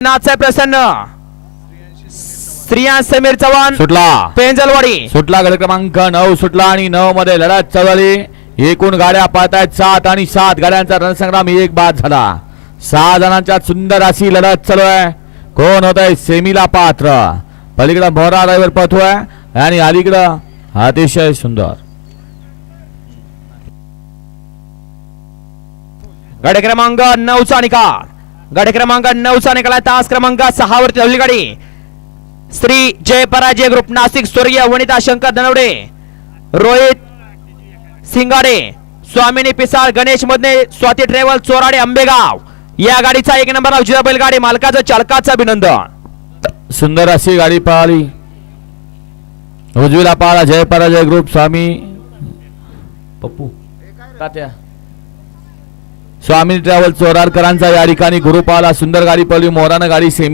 नाच प्रसन्न. स्त्रिया समीर चव्हाण सुटला. पेंजलवाडी. सुटला गड क्रमांक नऊ सुटला आणि नऊ मध्ये लढत चालवली एकूण गाड्या पाहत आहेत सात आणि सात. गाड्यांचा रणसंग्राम एक बाद झाला. सहा जणांच्या सुंदर अशी लढत चालू आहे. कोण होत आहे सेमीला पात्र? पलीकडं मोहरा ड्रायव्हर पथोय आणि अलीकडं अतिशय सुंदर. गाडी क्रमांक नऊचा निकाल. गाडी क्रमांक नऊचा निकाल. तास क्रमांक सहा वरती हल्ली गाडी श्री जय पराजय ग्रुप नाशिक स्वर्गीय वनिता शंकर धनवडे रोहित सिंगाडे स्वामिनी पिसाळ गणेश मधने स्वाती ट्रॅव्हल चोराडे आंबेगाव. या गाडीचा एक नंबर जिल्हा बैलगाडी मालकाचं चालकाचं अभिनंदन. सुंदर अशी गाडी पळाली उजवीला पळाला जय पराजय ग्रुप स्वामी. पप्पू. तात्या. स्वामी ट्रॅव्हल चोरारकरांचा या ठिकाणी गुरुपाला सुंदर गाडी पळली मोरानं गाडी सेमी